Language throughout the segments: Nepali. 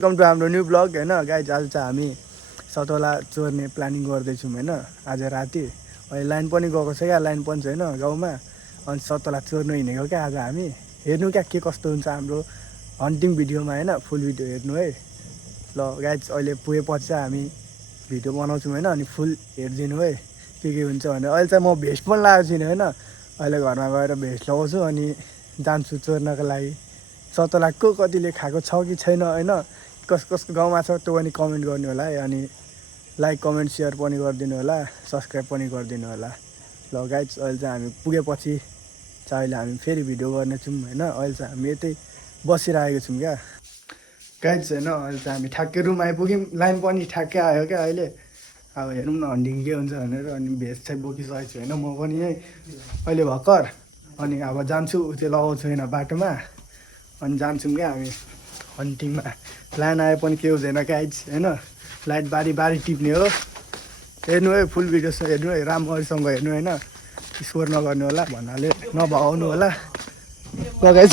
वेलकम टु हाम्रो न्यू ब्लग होइन गाइज। आज चाहिँ हामी सतोला चोर्ने प्लानिङ गर्दैछौँ होइन। आज राति अहिले लाइन पनि गएको छ क्या, लाइन पनि छैन गाउँमा। अनि सतोला चोर्नु हिँडेको क्या आज हामी। हेर्नु क्या के कस्तो हुन्छ हाम्रो हन्टिङ भिडियोमा होइन, फुल भिडियो हेर्नु है। ल गाइज अहिले पुगेपछि चाहिँ हामी भिडियो बनाउँछौँ होइन, अनि फुल हेरिदिनु है के हुन्छ भनेर। अहिले चाहिँ म भेस्ट पनि लगाएको छुइनँ होइन, अहिले घरमा गएर भेस्ट लगाउँछु अनि जान्छु चोर्नको लागि। सतोला कतिले खाएको छ कि छैन होइन, कसको गाउँमा छ त्यो पनि कमेन्ट गर्नु होला है। अनि लाइक कमेन्ट सेयर पनि गरिदिनु होला, सब्सक्राइब पनि गरिदिनु होला। ल गाइज अहिले चाहिँ हामी पुगेपछि चाहिँ अहिले हामी फेरि भिडियो गर्नेछौँ होइन। अहिले चाहिँ हामी यतै बसिरहेको छौँ क्या गाइज होइन। अहिले चाहिँ हामी ठ्याक्कै रुम आइपुग्यौँ, लाइन पनि ठ्याक्कै आयो क्या अहिले। अब हेरौँ न हन्डिङ के हुन्छ भनेर। अनि भेज चाहिँ बोकिसकेको छु होइन म पनि है अहिले भर्खर। अनि अब जान्छु त्यो लगाउँछु होइन बाटोमा, अनि जान्छौँ क्या हामी हन्टिङमा। लाइन आए पनि के हुँदैन गाइज होइन, लाइट बारी बारी टिप्ने हो। हेर्नु है फुल भिडियो हेर्नु है, राम्रोसँग हेर्नु होइन, स्कोर नगर्नु होला भन्नाले नभगाउनु होला। गाइज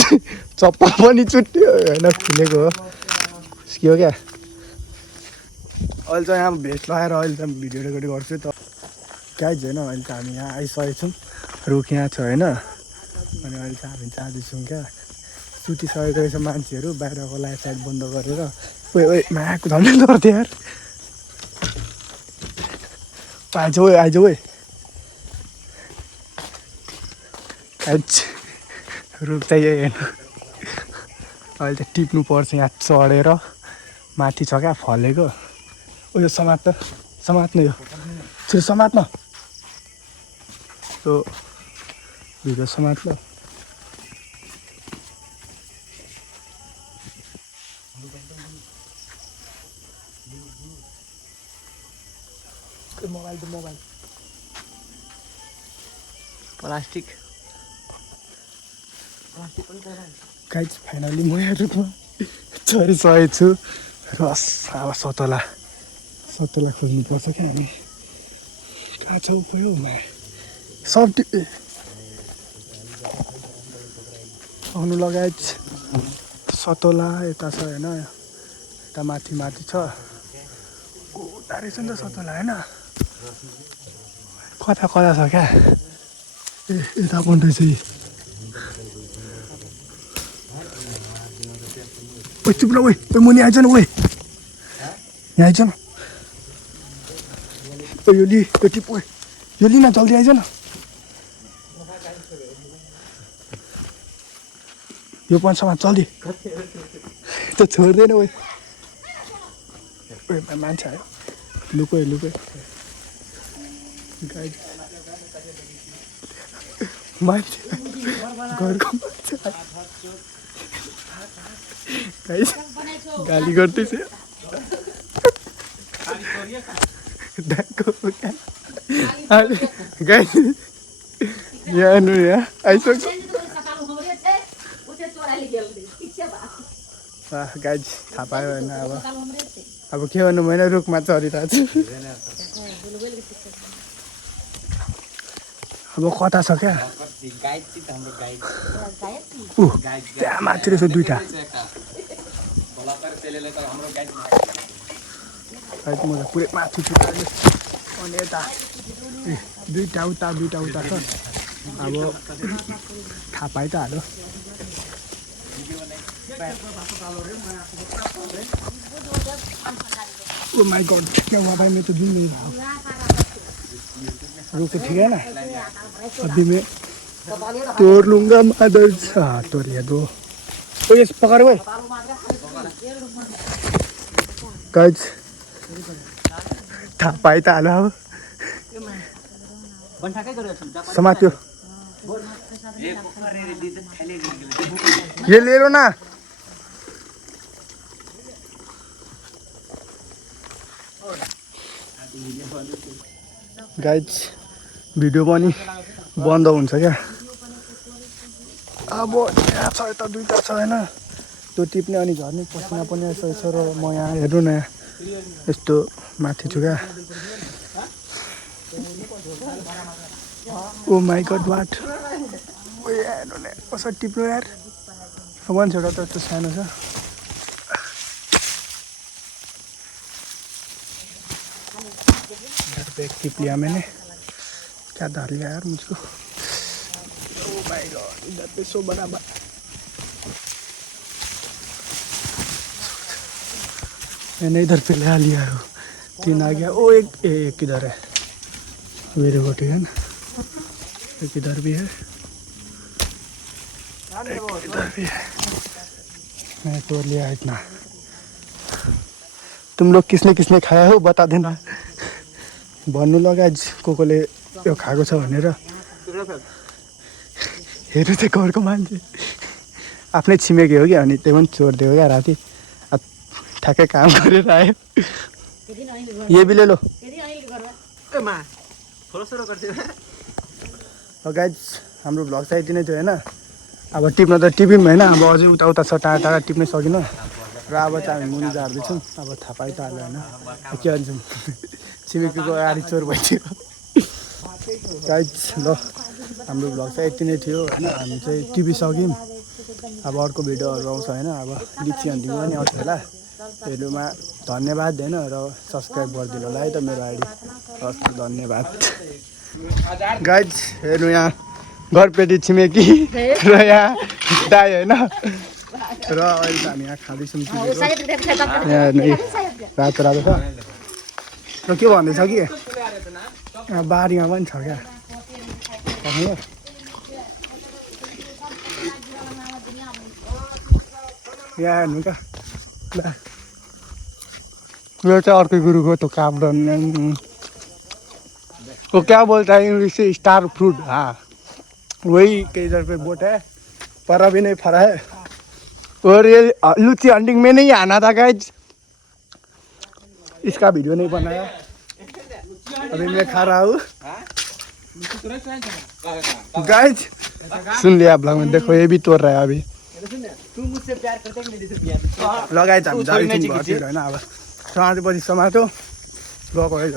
चप्पल पनि चुट्यो होइन, खुलेको हो के हो क्या। अहिले चाहिँ यहाँ भेस्ट लगाएर अहिले चाहिँ भिडियो रेकर्ड गर्छु त गाइज होइन। अहिले चाहिँ हामी यहाँ आइसकेको छौँ, रुख यहाँ छ होइन। अनि अहिले चाहिँ हामी जाँदैछौँ क्या, सुतिसकेको रहेछ मान्छेहरू बाहिरको लाइट साइड बन्द गरेर। ओए मायाको झन्डै डर्थ्यो यार। आइज ओए रुख चाहिँ यही हेर्नु। अहिले चाहिँ टिप्नु पर्छ यहाँ चढेर, माथि छ क्या फलेको। उयो समात्नु यो छिटो समात्न, त्यो भिडियो समात्नु। मोबाइल प्लास्टिक गाइज फाइनली म यहाँ रुखमा चढिसकेको छु। रस अब सतोला खोज्नुपर्छ क्या हामी। कहाँ छौ गयो माया सब आउनु लगायत। सतोला यता छ होइन, यता माथि छ। उता रहेछ नि त सतोला होइन, कता छ क्या। यता पनि रहेछ। ओइ चुप न, ओइ मुनि आइज न, ओइ यहाँ आइज न। यो टिप ओइ यो लिन जल्दी आइज न। यो पनि समाज जल्दी, त छोड्दैन। ओइ मान्छे आयो, लुकै गाइड मान्छे घरको मान्छे गाइड गाली गर्दैछ गाइड। यहाँ हेर्नु यहाँ आइसक्यो गाइड। थाहा पायो होइन अब के भन्नु भएन, रुखमा चढिरहेको छु। अब कता छ क्या, त्यहाँ माथि रहेछ दुइटा। म त पुरै माथि छु अनि यता दुइटा उता छ। अब थाहा पाइ त हाल्यो। ओ माय गॉड क्या हुआ भाई, मैं तो दिल नहीं रहा। रुक ठीक है ना, अभी मैं तोड़ लूंगा मदर। तोड़ ये दो ये पकड़ गए गाइस। थाहा पाइ त हाल्यो। अब समात्यो ये ले लो ना। गाइज भिडियो पनि बन्द हुन्छ क्या। अब यहाँ छ यता दुइटा छ होइन, त्यो टिप्ने अनि झर्ने पसिना पनि आइसकेको छ। र म यहाँ हेर्नु न यस्तो माथि छु क्या। ओ माई गॉड वाट, ओ हेर्नु न कसरी टिप्नु यार। वान छोटा त यस्तो सानो छ। इधर पे एक टिप लिया मैंने, क्या धर लिया यार मुझको। ओ माय गॉड, इधर पे सो बड़ा मैंने इधर पे ले लिया है, 3 आ गया। ओ एक इधर है, मेरे को ठीक है ना, एक इधर भी है, एक इधर भी है। मैं तोड़ लिया इतना। तुम लोग किसने किसने खाया हो बता देना, भन्नु लगा कोले यो खाएको छ भनेर। हेर्नु चाहिँ घरको मान्छे आफ्नै छिमेकी हो कि, अनि त्यो पनि चोरिदियो क्या राति, ठ्याक्कै काम गरेर आयो। ये भी ले लो। गाइज हाम्रो भ्लग चाहिँ यति नै थियो होइन। अब टिप्न त टिप्यौँ होइन, अब अझै उता उता छ, टाढा टाढा टिप्नै सकिनँ र अब चाहिँ हामी मुनि झार्दैछौँ। अब थाहा पाइ त हाल्यो होइन, के भन्छौँ छिमेकीको गाडी चोर भइदियो। गाइज ल हाम्रो भ्लग चाहिँ यति नै थियो होइन, हामी चाहिँ टिपिसक्यौँ। अब अर्को भिडियोहरू आउँछ होइन, अब लिची हन्टिङ पनि आउँछ होला। हेर्नुमा धन्यवाद होइन, र सब्सक्राइब गरिदिनु होला है त मेरो आइडी। हस् धन्यवाद। गाइज हेर्नु यहाँ घरपेटी छिमेकी र यहाँ दाई होइन, र अहिले त हामी यहाँ खाँदैछौँ। यहाँ रातो रातो छ र के भन्दैछ कि यहाँ बारीमा पनि छ क्या, यहाँ हेर्नु क्या ल। यो चाहिँ अर्कै गुरुको तो काब्रन वो क्या बोलता है इंग्लिश से, स्टार फ्रूट। हाँ वही इधर पे बोट है, पर अभी नहीं फरा है। और ये लुची हंटिंग में नहीं आना था गाइज, इसका वीडियो नहीं बनाया। अभी मैं खा रहा हूँ गाइज, सुन लिया आप लोग में, देखो ये भी तोड़ रहा है अभी। लगाए हामी जाँदैछौँ घरतिर होइन, अब समातेपछि समातो गएको है।